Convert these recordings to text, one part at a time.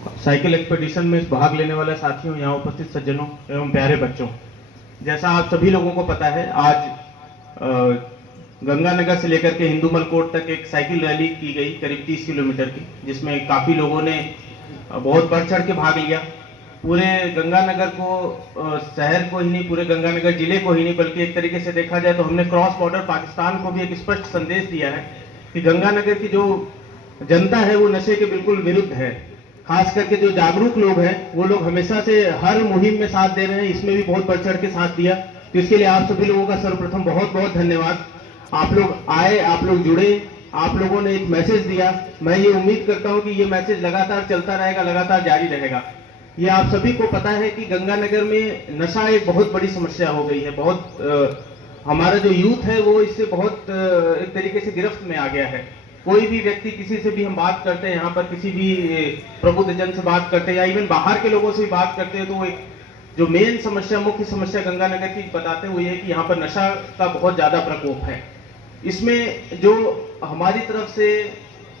Cycle expedition में भाग लेने वाले साथियों, यहाँ उपस्थित सज्जनों एवं प्यारे बच्चों, जैसा आप सभी लोगों को पता है, आज गंगानगर से लेकर के हिंदूमल कोट तक एक साइकिल रैली की गई करीब 30 किलोमीटर की, जिसमें काफ़ी लोगों ने बहुत बढ़ चढ़ के भाग लिया। पूरे गंगानगर को, शहर को ही नहीं, पूरे गंगानगर जिले को ही नहीं, बल्कि एक तरीके से देखा जाए तो हमने क्रॉस बॉर्डर पाकिस्तान को भी एक स्पष्ट संदेश दिया है कि गंगानगर की जो जनता है वो नशे के बिल्कुल विरुद्ध है। खास करके जो जागरूक लोग हैं वो लोग हमेशा से हर मुहिम में साथ दे रहे हैं, इसमें भी बहुत बढ़ चढ़ के साथ दिया। तो इसके लिए आप सभी लोगों का सर्वप्रथम बहुत बहुत धन्यवाद। आप लोग आए, आप लोग जुड़े, आप लोगों ने एक मैसेज दिया। मैं ये उम्मीद करता हूं कि ये मैसेज लगातार चलता रहेगा, लगातार जारी रहेगा। ये आप सभी को पता है कि गंगानगर में नशा एक बहुत बड़ी समस्या हो गई है। हमारा जो यूथ है वो इससे बहुत एक तरीके से गिरफ्त में आ गया है। कोई भी व्यक्ति, किसी से भी हम बात करते हैं, यहाँ पर किसी भी प्रबुद्ध जन से बात करते हैं या इवन बाहर के लोगों से भी बात करते हैं, तो वो एक जो मेन समस्या, मुख्य समस्या गंगानगर की बताते हैं वो ये है कि यहाँ पर नशा का बहुत ज्यादा प्रकोप है। इसमें जो हमारी तरफ से,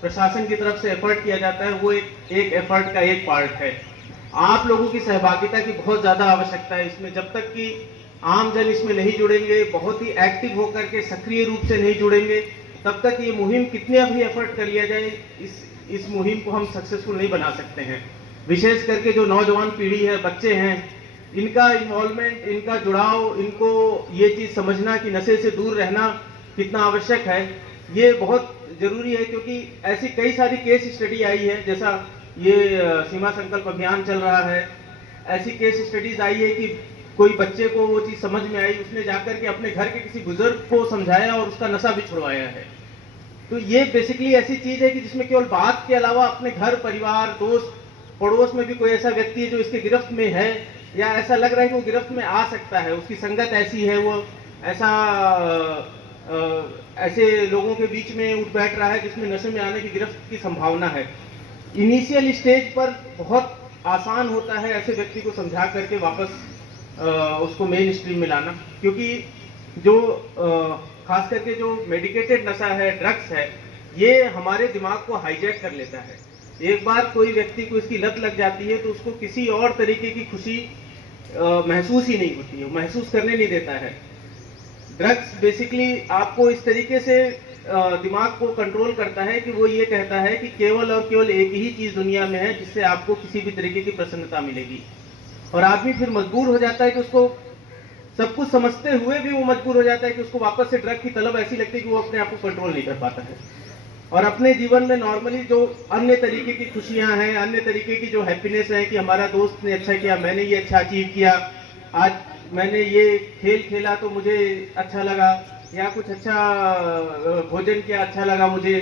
प्रशासन की तरफ से एफर्ट किया जाता है वो एक एफर्ट का एक पार्ट है। आप लोगों की सहभागिता की बहुत ज्यादा आवश्यकता है इसमें। जब तक कि आम जन इसमें नहीं जुड़ेंगे, बहुत ही एक्टिव होकर के सक्रिय रूप से नहीं जुड़ेंगे, तब तक ये मुहिम कितने भी एफर्ट कर लिया जाए, इस मुहिम को हम सक्सेसफुल नहीं बना सकते हैं। विशेष करके जो नौजवान पीढ़ी है, बच्चे हैं, इनका इन्वॉल्वमेंट, इनका जुड़ाव, इनको ये चीज समझना कि नशे से दूर रहना कितना आवश्यक है, ये बहुत जरूरी है। क्योंकि ऐसी कई सारी केस स्टडी आई है, जैसा ये सीमा संकल्प अभियान चल रहा है, ऐसी केस स्टडीज आई है कि कोई बच्चे को वो चीज समझ में आई, उसने जाकर के अपने घर के किसी बुजुर्ग को समझाया और उसका नशा भी छुड़वाया है। तो ये बेसिकली ऐसी चीज है कि जिसमें केवल बात के अलावा अपने घर, परिवार, दोस्त, पड़ोस में भी कोई ऐसा व्यक्ति है जो इसके गिरफ्त में है, या ऐसा लग रहा है कि वो गिरफ्त में आ सकता है, उसकी संगत ऐसी है, वो ऐसा ऐसे लोगों के बीच में उठ बैठ रहा है जिसमें नशे में आने की गिरफ्त की संभावना है। इनिशियल स्टेज पर बहुत आसान होता है ऐसे व्यक्ति को समझा करके वापस उसको मेन स्ट्रीम में लाना, क्योंकि जो खास करके जो मेडिकेटेड नशा है, ड्रग्स है, ये हमारे दिमाग को हाईजैक कर लेता है। एक बार कोई व्यक्ति को इसकी लत लग जाती है तो उसको किसी और तरीके की खुशी महसूस ही नहीं होती है, महसूस करने नहीं देता है। ड्रग्स बेसिकली आपको इस तरीके से दिमाग को कंट्रोल करता है कि वो ये कहता है कि केवल और केवल एक ही चीज दुनिया में है जिससे आपको किसी भी तरीके की प्रसन्नता मिलेगी। और आदमी फिर मजबूर हो जाता है कि उसको सब कुछ समझते हुए भी वो मजबूर हो जाता है कि उसको वापस से ड्रग की तलब ऐसी लगती है कि वो अपने आप को कंट्रोल नहीं कर पाता है। और अपने जीवन में नॉर्मली जो अन्य तरीके की खुशियां हैं, अन्य तरीके की जो हैप्पीनेस है कि हमारा दोस्त ने अच्छा किया, मैंने ये अच्छा अचीव किया, आज मैंने ये खेल खेला तो मुझे अच्छा लगा, या कुछ अच्छा भोजन किया अच्छा लगा मुझे,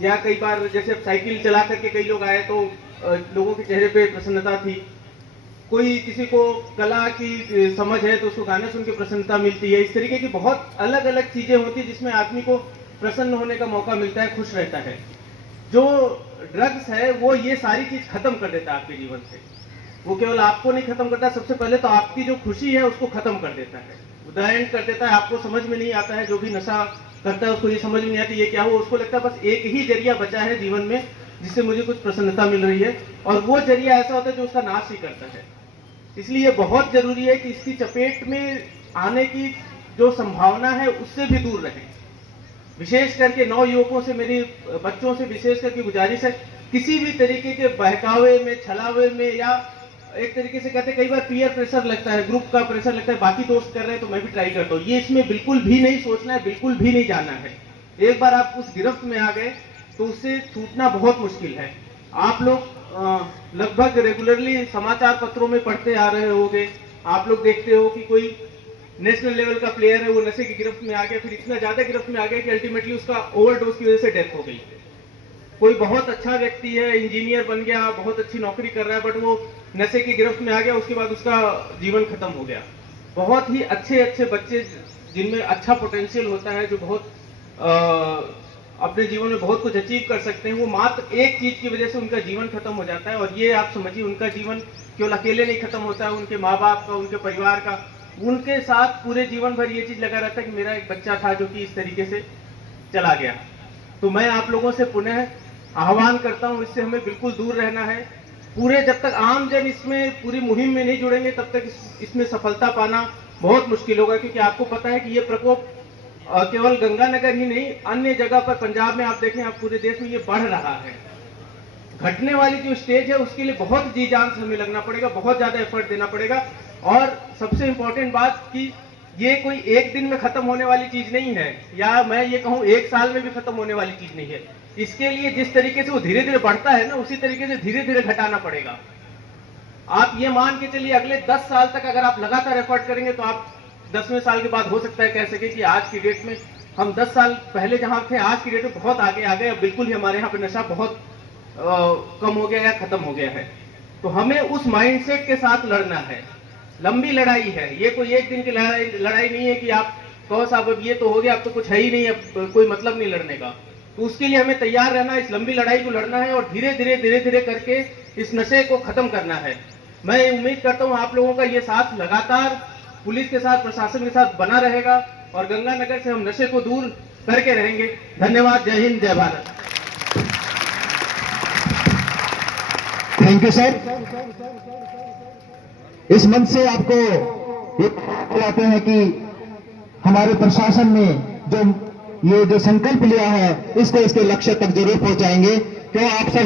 या कई बार जैसे साइकिल चला करके कई लोग आए तो लोगों के चेहरे पे प्रसन्नता थी। कोई किसी को कला की समझ है तो उसको गाने सुन के प्रसन्नता मिलती है। इस तरीके की बहुत अलग अलग चीजें होती है जिसमें आदमी को प्रसन्न होने का मौका मिलता है, खुश रहता है। जो ड्रग्स है वो ये सारी चीज खत्म कर देता है आपके जीवन से। वो केवल आपको नहीं खत्म करता, सबसे पहले तो आपकी जो खुशी है उसको खत्म कर देता है, उदाहरण कर देता है। आपको समझ में नहीं आता है, जो भी नशा करता है उसको ये समझ में नहीं आती ये क्या हो, उसको लगता है बस एक ही जरिया बचा है जीवन में जिससे मुझे कुछ प्रसन्नता मिल रही है, और वो जरिया ऐसा होता है जो उसका नाश ही करता है। इसलिए बहुत जरूरी है कि इसकी चपेट में आने की जो संभावना है उससे भी दूर रहें। विशेष करके नौ युवकों से, मेरी बच्चों से विशेष करके गुजारिश है, किसी भी तरीके के बहकावे में, छलावे में, या एक तरीके से कहते हैं कई बार पीयर प्रेशर लगता है, ग्रुप का प्रेशर लगता है, बाकी दोस्त कर रहे हैं तो मैं भी ट्राई करता हूँ, ये इसमें बिल्कुल भी नहीं सोचना है, बिल्कुल भी नहीं जाना है। एक बार आप उस गिरफ्त में आ गए तो उससे छूटना बहुत मुश्किल है। आप लोग लगभग रेगुलरली समाचार पत्रों में पढ़ते आ रहे होंगे, आप लोग देखते हो कि कोई नेशनल लेवल का प्लेयर है वो नशे की गिरफ्त में आ गया, फिर इतना ज्यादा गिरफ्त में आ गया कि अल्टीमेटली उसका ओवरडोज की वजह से डेथ हो गई। कोई बहुत अच्छा व्यक्ति है, इंजीनियर बन गया, बहुत अच्छी नौकरी कर रहा है, बट वो नशे की गिरफ्त में आ गया, उसके बाद उसका जीवन खत्म हो गया। बहुत ही अच्छे अच्छे बच्चे जिनमें अच्छा पोटेंशियल होता है, जो बहुत अपने जीवन में बहुत कुछ अचीव कर सकते हैं, वो मात्र एक चीज की वजह से उनका जीवन खत्म हो जाता है। और ये आप समझिए, उनका जीवन केवल अकेले नहीं खत्म होता है, उनके माँ बाप का, उनके परिवार का, उनके साथ पूरे जीवन भर ये चीज लगा रहता है कि मेरा एक बच्चा था जो कि इस तरीके से चला गया। तो मैं आप लोगों से पुनः आह्वान करता हूं, इससे हमें बिल्कुल दूर रहना है। पूरे जब तक आम जन इसमें पूरी मुहिम में नहीं जुड़ेंगे तब तक इसमें सफलता पाना बहुत मुश्किल होगा, क्योंकि आपको पता है कि ये प्रकोप केवल गंगानगर ही नहीं, अन्य जगह पर पंजाब में आप देखें, आप पूरे देश में ये बढ़ रहा है। घटने वाली जो स्टेज है उसके लिए बहुत जी जान से हमें लगना पड़ेगा, बहुत ज्यादा एफर्ट देना पड़ेगा। और सबसे इंपॉर्टेंट बात कि ये कोई एक दिन में खत्म होने वाली चीज नहीं है, या मैं ये कहूं एक साल में भी खत्म होने वाली चीज नहीं है। इसके लिए जिस तरीके से वो धीरे धीरे बढ़ता है ना, उसी तरीके से धीरे धीरे घटाना पड़ेगा। आप ये मान के चलिए अगले 10 साल तक अगर आप लगातार एफर्ट करेंगे तो आप 10वें साल के बाद हो सकता है कह सके कि आज की डेट में हम 10 साल पहले जहां थे आज की डेट में बहुत आगे आ गए। अब बिल्कुल ही हमारे यहाँ पे नशा बहुत कम हो गया या खत्म हो गया है। तो हमें उस माइंडसेट के साथ लड़ना है। लंबी लड़ाई है, ये कोई एक दिन की लड़ाई नहीं है कि आप कहो साहब अब ये तो हो गया, अब तो कुछ है ही नहीं, अब कोई मतलब नहीं लड़ने का। तो उसके लिए हमें तैयार रहना, इस लंबी लड़ाई को लड़ना है और धीरे धीरे करके इस नशे को खत्म करना है। मैं उम्मीद करता हूं आप लोगों का ये साथ लगातार पुलिस के साथ, प्रशासन के साथ बना रहेगा और गंगानगर से हम नशे को दूर करके रहेंगे। धन्यवाद। जय हिंद, जय भारत। Thank you sir. इस मंच से आपको ये बताते हैं कि हमारे प्रशासन ने जो संकल्प लिया है इसको इसके लक्ष्य तक जरूर पहुंचाएंगे। क्यों आप सब